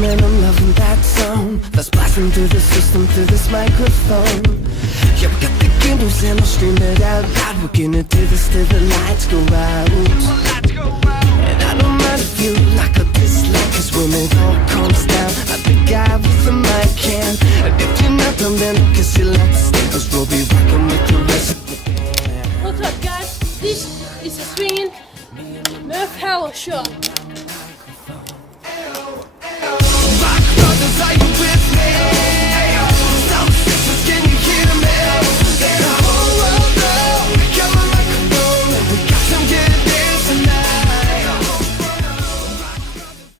man, I'm loving that sound that's blasting through the system, through this microphone. Yeah, we got the candles and I'll scream it out loud. We're gonna do this till the lights go out. And I don't mind if you like or dislike, cause when it all comes down, I'm the guy with the mic can. And if you're not, then I guess you'll have to stay, cause we'll be rocking with the rest of the band. What's up, guys? This is a swinging Murph Howell show.